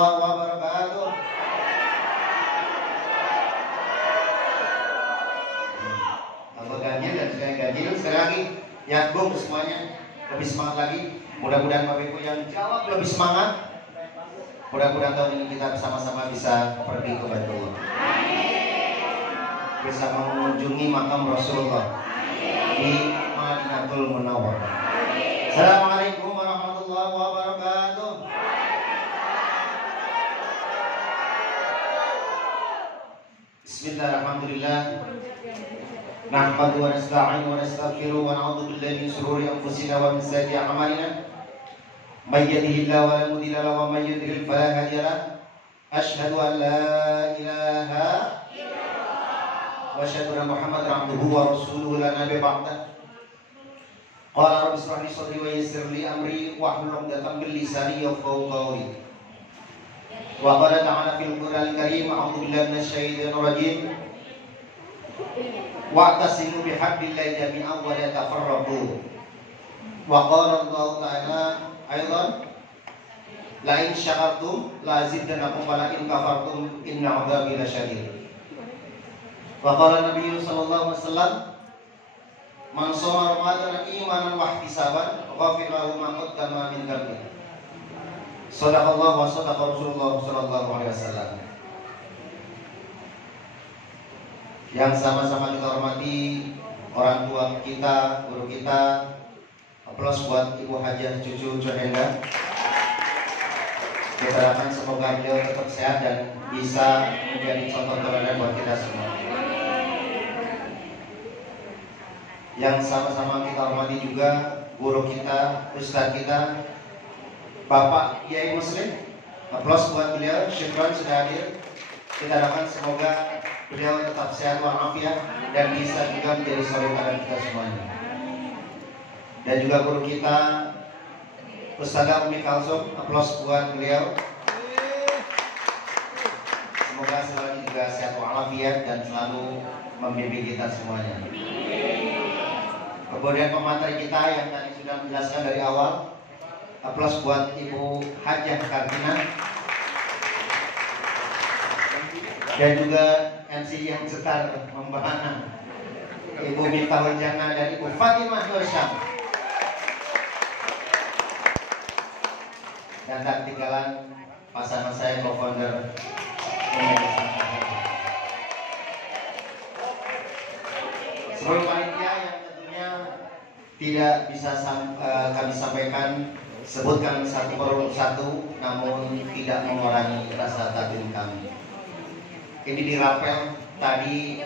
warahmatullahi wabarakatuh. Kalau ganjil dan sekali ganjil, sekali lagi nyambung semuanya, lebih semangat lagi. Mudah-mudahan Bapak Ibu yang jawab lebih semangat. Mudah-mudahan tahun ini kita bersama-sama bisa pergi ke Baitullah, bisa mengunjungi makam Rasulullah di Madinatul Munawwarah. Assalamualaikum warahmatullahi wabarakatuh. Bismillahirrahmanirrahim. Nahmadu wa nasta'inu wa nastaghfiruh wa na'udzu billahi min shururi anfusina wa min sayyiati a'malina. May yahdihillahu fala mudilla lahu wa may yudlil fala hadiya lahu. Asyhadu an la ilaha illallah wa asyhadu anna Muhammadan abduhu wa rasuluhu la nabiyya ba'dahu. Qala rabbi ishrah li sadri wa yassir li amri wahlul 'uqdatam min lisani yafqahu qawli. Wa qala ta'ala fil Qur'anil Karim, a'udzu billahi minasy syaithanir rajim. Wa'tasimu bihablillahi jami'an wa la tafarraqu. Wa qala Allah ta'ala aidan, la in syakartum la azidannakum wa la in kafartum inna 'adzabi lasyadid. Wa qala Nabi sallallahu alaihi wasallam, man shoma Ramadan imanan wa ihtisaban ghafira lahu ma qaddama min dhanbi. Shadaqallah wa shadaqa Rasulullah sallallahu alaihi wasallam. Yang sama-sama kita hormati orang tua kita, guru kita. Aplaus buat Ibu Hajah Cucu Cohenda. Kita harapkan semoga beliau tetap sehat dan bisa menjadi contoh teladan buat kita semua. Yang sama-sama kita hormati juga guru kita, ustaz kita, Bapak Kiai Muslim. Aplaus buat beliau, syukran sudah hadir. Kita harapkan semoga beliau tetap sehat walafiat dan bisa juga menjadi saudara kita semuanya. Dan juga guru kita Ustazah Umi Kalsum, aplaus buat beliau. Semoga selalu juga sehat walafiat dan selalu membimbing kita semuanya. Kemudian pemateri kita yang tadi sudah menjelaskan dari awal, aplaus buat Ibu Hajah Kartina. Dan juga MC yang cetar membahana, Ibu Miftahul Jannah dan Ibu Fatimah Nursyam. Dan tak ketinggalan pasangan saya, co-founder seluruh panitia yang tentunya tidak bisa kami sampaikan, sebutkan satu persatu, namun tidak mengurangi rasa kagum kami. Ini dirapel tadi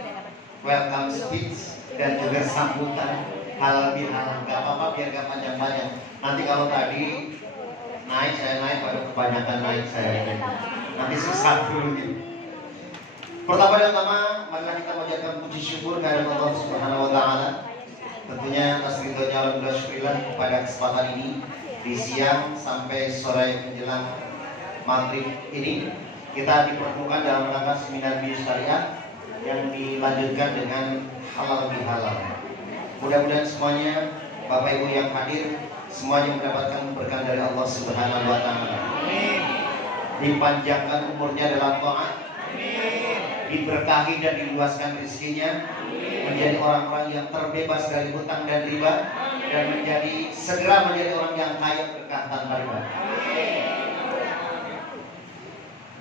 welcome speech dan juga sambutan halal bihalal. Gak apa-apa biar gak panjang-panjang. Nanti kalau tadi naik, saya naik, pada kebanyakan naik saya. Nanti susah dulu gitu. Pertama-tama, marilah kita mengucapkan puji syukur kehadirat Allah Subhanahu wa Ta'ala. Tentunya atas ridhonya alhamdulillah syukurillah pada kesempatan ini di siang sampai sore menjelang maghrib ini kita dipertemukan dalam rangka seminar bisnis syariah yang dilanjutkan dengan halal bihalal. Mudah-mudahan semuanya Bapak Ibu yang hadir semuanya mendapatkan berkah dari Allah Subhanahu wa Ta'ala. Dipanjangkan umurnya dalam taat, diberkahi dan diluaskan rezekinya, menjadi orang-orang yang terbebas dari hutang dan riba, dan segera menjadi orang yang kaya berkah tanpa riba.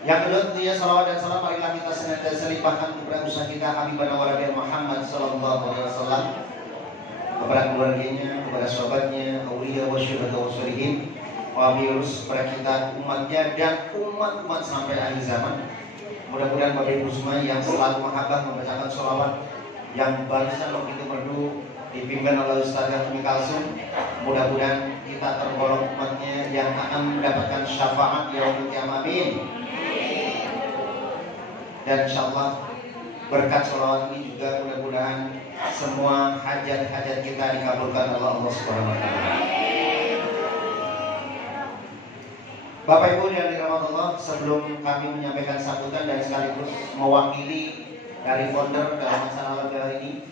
Yang kedua tentunya salawat dan salam marilah kita senantiasa limpahkan kepada usaha kita Habibana wa Nabi Muhammad sallallahu alaihi wasallam, kepada keluarganya, kepada sahabatnya, auliya wa syuhada wa sholihin, wabius kepada kita umatnya dan umat-umat sampai akhir zaman. Mudah-mudahan Bapak Ibu semua yang selalu mahabbah membacakan sholawat yang barusan begitu merdu dipimpin oleh Ustazah Umi Kalsum. Mudah-mudahan kita tergolong umatnya yang akan mendapatkan syafaat yaumul qiyamah. Amin. Dan insyaallah berkat sholawat ini juga mudah-mudahan semua hajat-hajat kita dikabulkan oleh Allah Subhanahu wa Ta'ala. Bapak Ibu yang dirahmati Allah, sebelum kami menyampaikan sambutan dan sekaligus mewakili dari founder dalam masalah halal ini,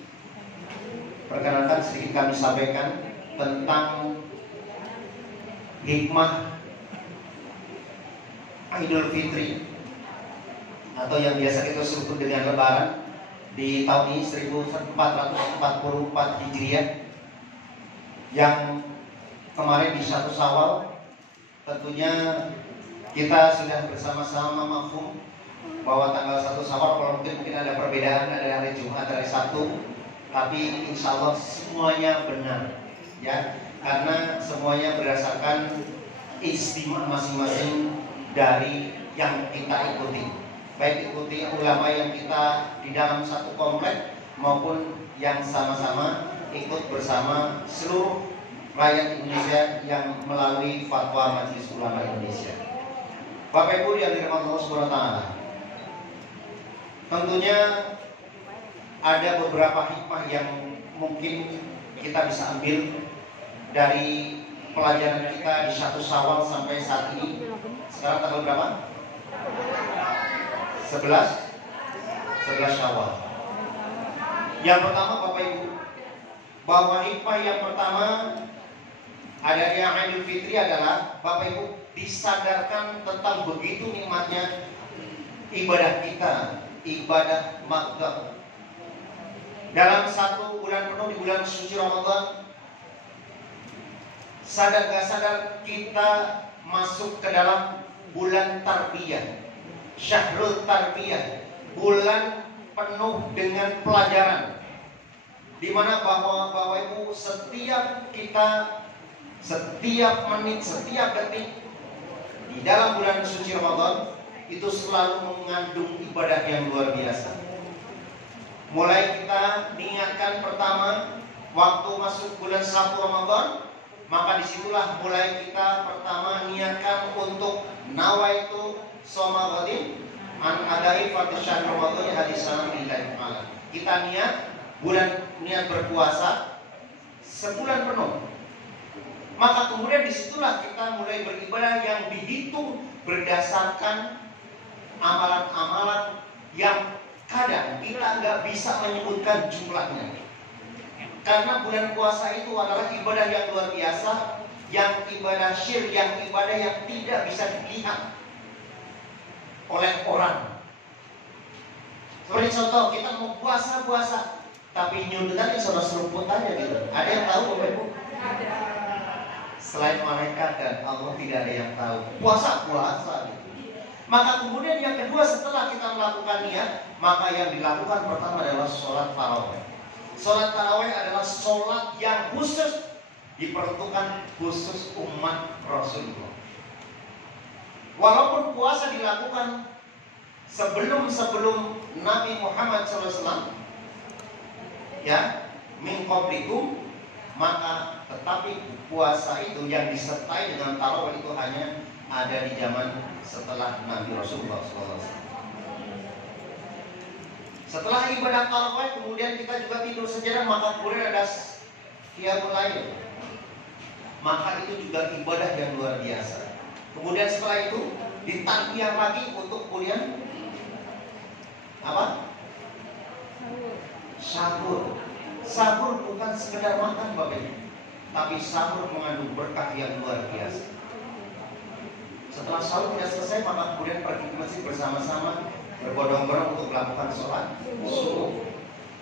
perkenankan sedikit kami sampaikan tentang hikmah Idul Fitri atau yang biasa kita sebut dengan Lebaran di tahun ini 1444 Hijriah, yang kemarin di 1 Syawal. Tentunya kita sudah bersama-sama mafhum bahwa tanggal 1 Syawal kalau mungkin ada perbedaan, ada hari Jumat, hari Sabtu, tapi insya Allah semuanya benar, ya, karena semuanya berdasarkan istimewa masing-masing dari yang kita ikuti, baik ikuti ulama yang kita di dalam satu komplek maupun yang sama-sama ikut bersama seluruh rakyat Indonesia yang melalui fatwa Majelis Ulama Indonesia. Bapak Ibu yang dirahmati Allah Subhanahu wa taala, tentunya ada beberapa hikmah yang mungkin kita bisa ambil dari pelajaran kita di 1 Syawal sampai saat ini. Sekarang tanggal berapa? 11 Syawal. Yang pertama Bapak Ibu, bahwa hikmah yang pertama adanya Idul Fitri adalah Bapak Ibu disadarkan tentang begitu nikmatnya ibadah kita, ibadah maghrib. Dalam 1 bulan penuh di bulan suci Ramadan, sadar gak sadar kita masuk ke dalam bulan tarbiyah, syahrul tarbiyah, bulan penuh dengan pelajaran, di mana bahwa Bapak Ibu setiap kita, setiap menit, setiap detik di dalam bulan suci Ramadan itu selalu mengandung ibadah yang luar biasa. Mulai kita diingatkan pertama waktu masuk bulan 1 Ramadan, maka disitulah mulai kita pertama niatkan untuk nawaitu shoma ghadin an adai fardhu syahr Ramadan hadisan lillahi ta'ala. Kita niat berpuasa sebulan penuh. Maka kemudian disitulah kita mulai beribadah yang dihitung berdasarkan amalan-amalan yang kadang kita nggak bisa menyebutkan jumlahnya. Karena bulan puasa itu adalah ibadah yang luar biasa, yang ibadah syir, yang ibadah yang tidak bisa dilihat oleh orang. Seperti contoh, kita mau puasa, tapi nyundutannya sudah seruput aja gitu. Ada yang tahu Bapak Ibu? Ada. Selain malaikat dan Allah tidak ada yang tahu. Puasa gitu. Maka kemudian yang kedua, setelah kita melakukan niat, maka yang dilakukan pertama adalah sholat tarawih. Sholat tarawih adalah sholat yang khusus diperuntukkan khusus umat Rasulullah. Walaupun puasa dilakukan sebelum Nabi Muhammad SAW, ya, min qablikum, maka tetapi puasa itu yang disertai dengan tarawih itu hanya ada di zaman setelah Nabi Rasulullah SAW. Setelah ibadah tarawih kemudian kita juga tidur sejenak, maka kemudian ada qiyamul lail. Maka itu juga ibadah yang luar biasa. Kemudian setelah itu ditakbir lagi untuk kemudian apa? Sahur. Sahur bukan sekedar makan Bapak Ibu, tapi sahur mengandung berkah yang luar biasa. Setelah sahur tidak selesai, maka kemudian pergi ke masjid bersama-sama, berbondong-bondong untuk melakukan sholat subuh.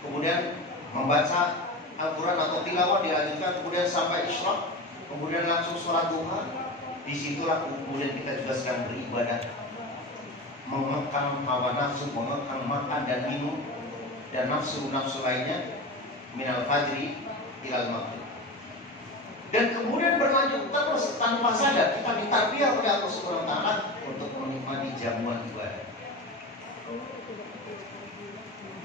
Kemudian membaca Al-Quran atau tilawah dilanjutkan, kemudian sampai isyraq, kemudian langsung sholat duha. Disitulah kemudian kita juga sedang beribadah, mengekang hawa nafsu, mengekang makan dan minum dan nafsu-nafsu lainnya minal fajri ilal maghrib. Dan kemudian berlanjut terus tanpa sadar kita ditarbiyah oleh Allah Subhanahu wa taala untuk menikmati jamuan ibadah.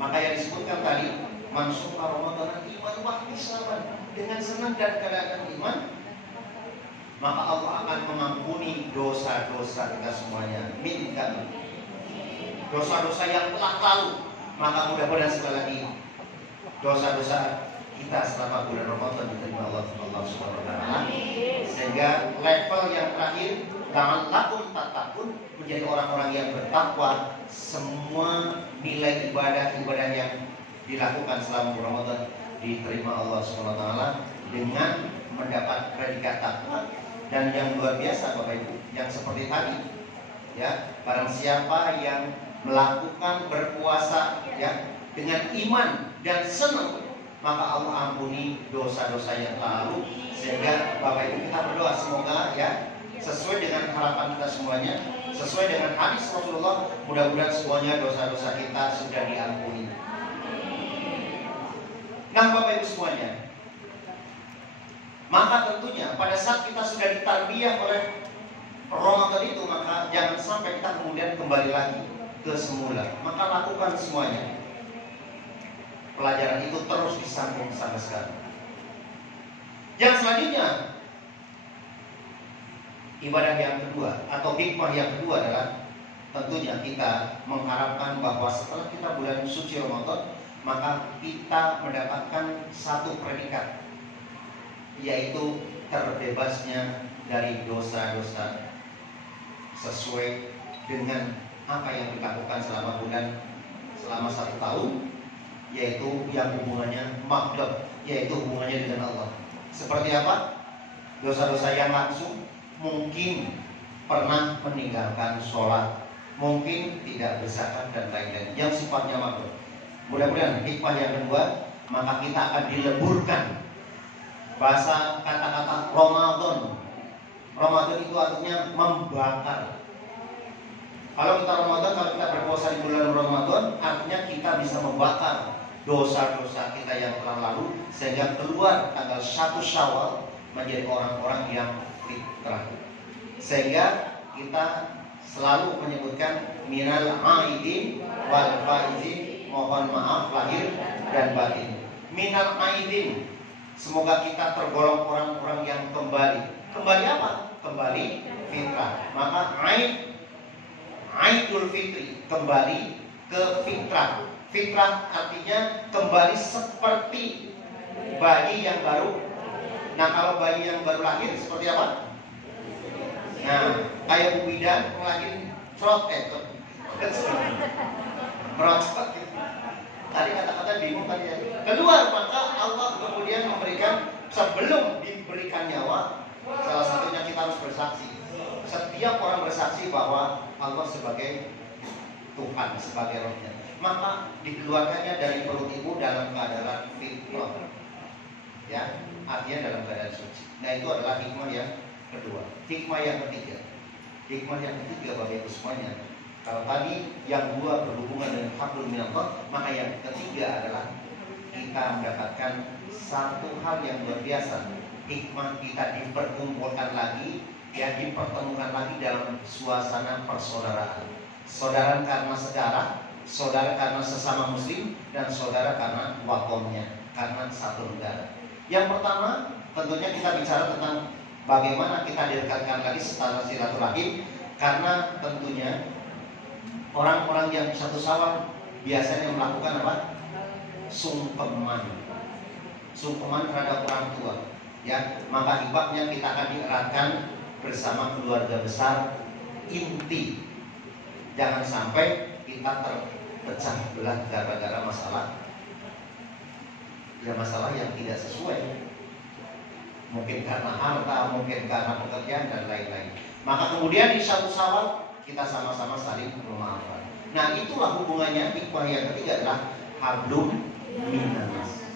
Maka yang disebutkan tadi, man syuqa Ramadan iman wa ihtisaban, dengan senang dan keadaan iman, maka Allah akan mengampuni dosa-dosa kita semuanya. Minta dosa-dosa yang telah lalu, maka mudah-mudahan sekali lagi dosa-dosa kita selama bulan Ramadan diterima Allah Subhanahu wa taala. Sehingga level yang terakhir, la'allakum tattaqun, menjadi orang-orang yang bertakwa. Semua nilai ibadah yang dilakukan selama bulan Ramadan diterima Allah Subhanahu wa taala dengan mendapat predikat takwa. Dan yang luar biasa Bapak Ibu, yang seperti tadi, Ya, barang siapa yang melakukan berpuasa ya dengan iman dan senang, maka Allah ampuni dosa-dosa yang lalu. Sehingga Bapak Ibu kita berdoa semoga ya sesuai dengan harapan kita semuanya, sesuai dengan hadis Rasulullah, mudah-mudahan semuanya dosa-dosa kita sudah diampuni. Nah Bapak Ibu semuanya, maka tentunya pada saat kita sudah ditarbiyah oleh Ramadan itu, maka jangan sampai kita kemudian kembali lagi ke semula. Maka lakukan semuanya. Pelajaran itu terus disambung sampai sekarang. Yang selanjutnya, ibadah yang kedua atau hikmah yang kedua adalah tentunya kita mengharapkan bahwa setelah kita bulan suci Ramadan, maka kita mendapatkan satu predikat, yaitu terbebasnya dari dosa-dosa sesuai dengan apa yang dilakukan selama 1 tahun, yaitu yang hubungannya maghdab, yaitu hubungannya dengan Allah. Seperti apa? Dosa-dosa yang langsung, mungkin pernah meninggalkan sholat, mungkin tidak berzakat dan lain-lain yang sifatnya maghdab. Mudah-mudahan hikmah yang kedua, maka kita akan dileburkan. Bahasa kata-kata Ramadan. Ramadan itu artinya membakar. Kalau kita Ramadan, kalau kita berpuasa di bulan Ramadan, artinya kita bisa membakar dosa-dosa kita yang telah lalu, sehingga keluar tanggal 1 Syawal menjadi orang-orang yang fitrah. Sehingga kita selalu menyebutkan minal aidin wal faizin, mohon maaf lahir dan batin. Minal aidin, semoga kita tergolong orang-orang yang kembali. Kembali apa? Kembali fitrah. Maka Aidul Fitri, kembali ke fitrah. Fitrah artinya kembali seperti bayi yang baru. Nah, kalau bayi yang baru lahir seperti apa? Nah, kayak Bu Bidan ngelahirin merocot gitu. Tadi kata-kata bingung tadi ya. Kedua, maka Allah kemudian memberikan, sebelum diberikan nyawa, salah satunya kita harus bersaksi. Setiap orang bersaksi bahwa Allah sebagai Tuhan, sebagai Rohnya. Maka dikeluarkannya dari perut ibu dalam keadaan fitrah. Ya, artinya dalam keadaan suci. Nah, itu adalah hikmah yang kedua. Hikmah yang ketiga. Hikmah yang ketiga Bapak Ibu semuanya. Kalau tadi yang dua berhubungan dengan hablum minallah, maka yang ketiga adalah kita mendapatkan satu hal yang luar biasa. Hikmah kita diperkumpulkan lagi, ya, dipertemukan lagi dalam suasana persaudaraan. Saudara karena saudara, saudara karena sesama muslim, dan saudara karena wakomnya, karena satu negara. Yang pertama, tentunya kita bicara tentang bagaimana kita direkatkan lagi secara silaturahim, karena tentunya orang-orang yang 1 Syawal biasanya melakukan apa? Sungkeman terhadap orang tua. Ya, maka ibadahnya kita akan dieratkan bersama keluarga besar inti. Jangan sampai kita terpecah belah gara-gara masalah yang tidak sesuai. Mungkin karena harta, mungkin karena pekerjaan dan lain-lain. Maka kemudian di 1 Syawal kita sama-sama saling memaafkan. Nah, itulah hubungannya. Hikmah yang ketiga adalah hablum minannas.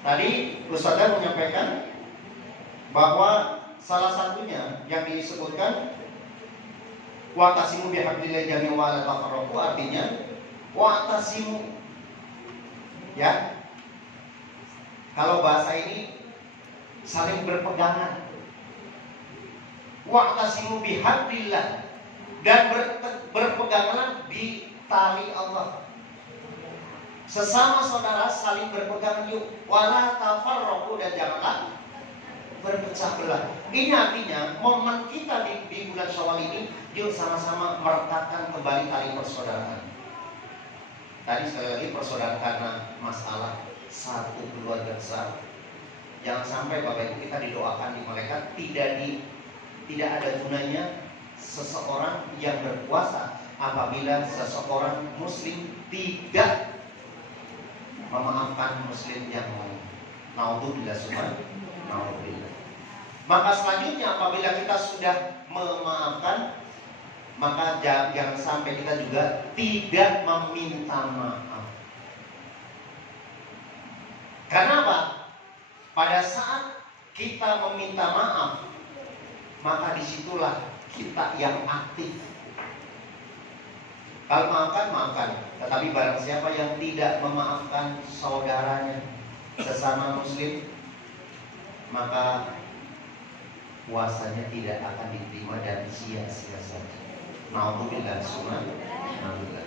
Tadi Ustaz menyampaikan bahwa salah satunya yang disebutkan wa'tasimu bihablillahi jami'an wa la tafarraqu, artinya wa'tasimu, ya. Kalau bahasa ini saling berpegangan. Wa'tasimu bihablillah, dan berpegangan di tali Allah. Sesama saudara saling berpegang yuk, wala tafarraqu, dan janganlah berpecah belah. Ini artinya momen kita di bulan Syawal ini, yuk sama-sama merekatkan kembali tali persaudaraan. Tadi sekali lagi persaudaraan karena masalah satu keluarga besar. Jangan sampai Bapak Ibu kita didoakan di malaikat tidak ada gunanya seseorang yang berpuasa apabila seseorang muslim tidak memaafkan muslim yang lain. Naudzubillah summa naudzubillah. Maka selanjutnya apabila kita sudah memaafkan, maka jangan sampai kita juga tidak meminta maaf. Karena apa? Pada saat kita meminta maaf, maka disitulah kita yang aktif. Kalau maafkan, tetapi barang siapa yang tidak memaafkan saudaranya, sesama muslim, maka puasanya tidak akan diterima dan sia-sia saja. Nauzubillah summa nauzubillah.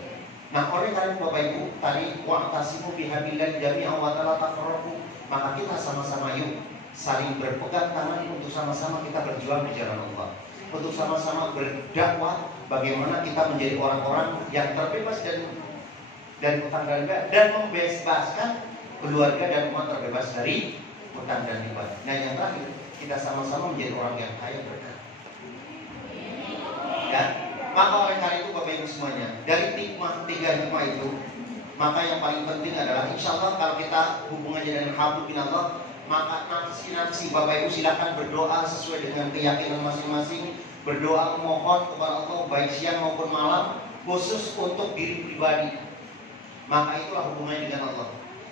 Nah, oleh karena Bapak Ibu tadi wa'tasimu bihabillahi jami'an wa la tafarraqu, maka kita sama-sama yuk saling berpegang tangan untuk sama-sama kita berjuang di jalan Allah. Untuk sama-sama berdakwah bagaimana kita menjadi orang-orang yang terbebas dan utang dan riba, dan membebaskan keluarga dan umat terbebas dari utang dan riba. Nah, yang terakhir, kita sama-sama menjadi orang yang kaya berkah. Ya, maka oleh karena itu Bapak Ibu semuanya, dari tiga hikmah itu, maka yang paling penting adalah insya Allah kalau kita hubungannya dengan hablum minallah, maka nafsi Bapak Ibu silakan berdoa sesuai dengan keyakinan masing-masing, berdoa memohon kepada Allah baik siang maupun malam, khusus untuk diri pribadi. Maka itulah hubungannya dengan Allah.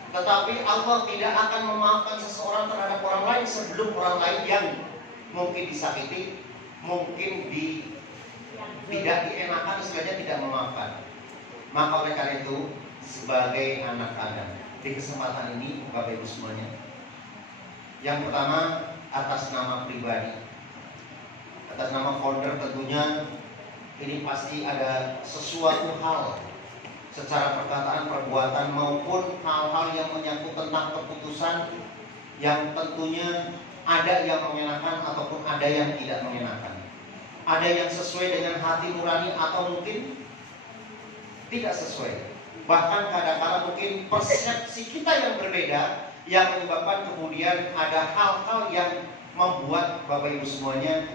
Tetapi Allah tidak akan memaafkan seseorang terhadap orang lain sebelum orang lain yang mungkin disakiti, mungkin tidak dienakan, istilahnya tidak memaafkan. Maka oleh karena itu, sebagai anak Adam, di kesempatan ini Bapak Ibu semuanya, yang pertama atas nama pribadi, atas nama founder tentunya, ini pasti ada sesuatu hal secara perkataan, perbuatan maupun hal-hal yang menyangkut tentang keputusan yang tentunya ada yang mengenakan ataupun ada yang tidak mengenakan. Ada yang sesuai dengan hati nurani atau mungkin tidak sesuai. Bahkan kadang-kadang mungkin persepsi kita yang berbeda yang menyebabkan kemudian ada hal-hal yang membuat Bapak Ibu semuanya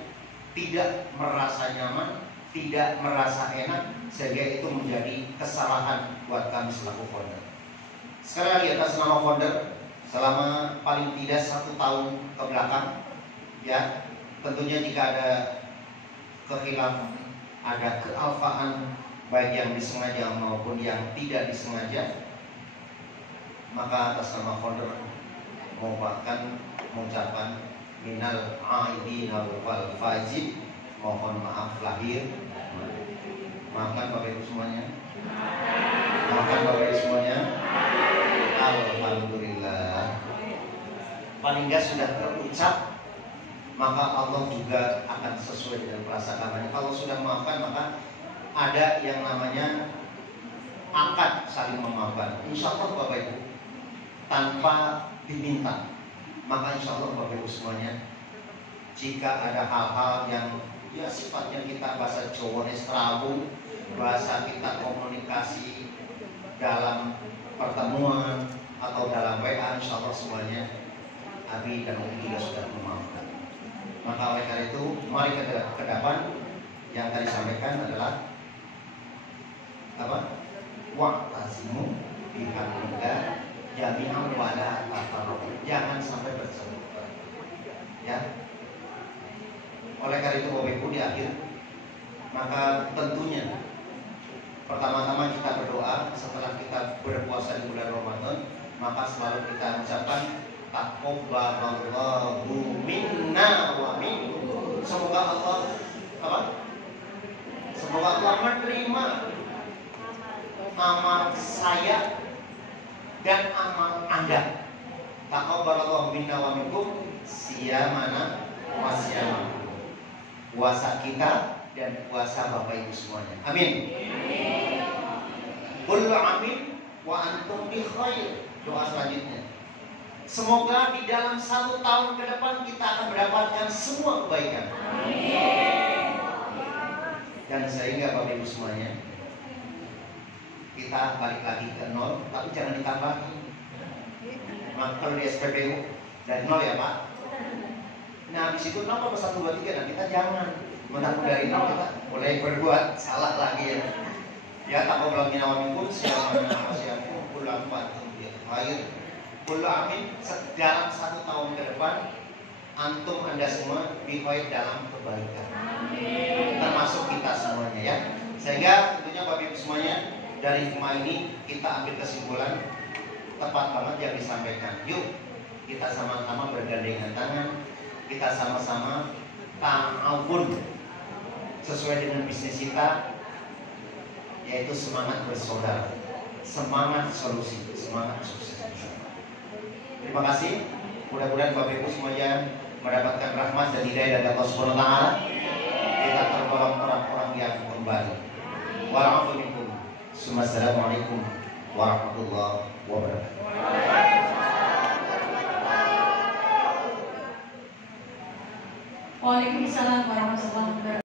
tidak merasa nyaman, tidak merasa enak, sehingga itu menjadi kesalahan buat kami selaku founder. Sekali lagi atas nama founder, selama paling tidak 1 tahun ke belakang, ya tentunya jika ada kekhilafan, ada kealfaan baik yang disengaja maupun yang tidak disengaja, maka atas nama founder mengucapkan minal aidin wal fajin, mohon maaf lahir. Maafkan Bapak Ibu semuanya. Maafkan Bapak Ibu semuanya. Alhamdulillah. Paling enggak sudah terucap, maka Allah juga akan sesuai dengan prasangkanya. Kalau sudah memaafkan, maka ada yang namanya akad saling memaafkan. Insya Allah Bapak Ibu, tanpa diminta, maka insya Allah Bapak Ibu semuanya, jika ada hal-hal yang ya sifatnya kita bahasa Jawa estrabu, bahasa kita komunikasi dalam pertemuan atau dalam WA, insya Allah semuanya Abi dan Umi juga sudah memaafkan. Maka oleh karena itu, mari ke depan. Yang tadi sampaikan adalah apa? Wa'tasimu bihablillah jami'an wa la tafarraqu. Jangan sampai bercerai. Ya. Oleh karena itu Bapak Ibu, di akhir, maka tentunya pertama-tama kita berdoa setelah kita berpuasa di bulan Ramadan, maka selalu kita mengucapkan taqabbalallahu minna wa minkum. Semoga Allah apa? Semoga Allah menerima amal saya dan amal Anda. Taqabbalallahu minna wa minkum siyamana wa siyamakum. Puasa kita dan puasa Bapak Ibu semuanya. Amin. Kullu amin wa antum bi khair. Doa selanjutnya, semoga di dalam 1 tahun ke depan kita akan mendapatkan semua kebaikan. Amin. Dan sehingga Bapak Ibu semuanya, kita balik lagi ke 0, tapi jangan ditambahin. Maka kalau di SPBU dari 0 ya Pak. Nah, habis itu 0 plus 1, 2, 3, dan kita jangan menanggung dari 0, kita mulai berbuat salah lagi ya. Ya, taqabbalallahu minna wa minkum siyamana wa siyamakum kullu amin. Kullu amin dalam 1 tahun ke depan antum Anda semua dihoid dalam kebaikan, termasuk kita semuanya ya. Sehingga tentunya Bapak Ibu semuanya, dari hikmah ini kita ambil kesimpulan tepat banget yang disampaikan. Yuk kita sama-sama bergandengan tangan, kita sama-sama ta'awun sesuai dengan bisnis kita, yaitu semangat bersaudara, semangat solusi, semangat sukses. Terima kasih. Mudah-mudahan Bapak Ibu semuanya mendapatkan rahmat dan hidayah dari Allah Subhanahu wa taala. Kita tergolong orang-orang yang kembali. Wassalamualaikum warahmatullahi wabarakatuh. Waalaikumsalam warahmatullahi wabarakatuh.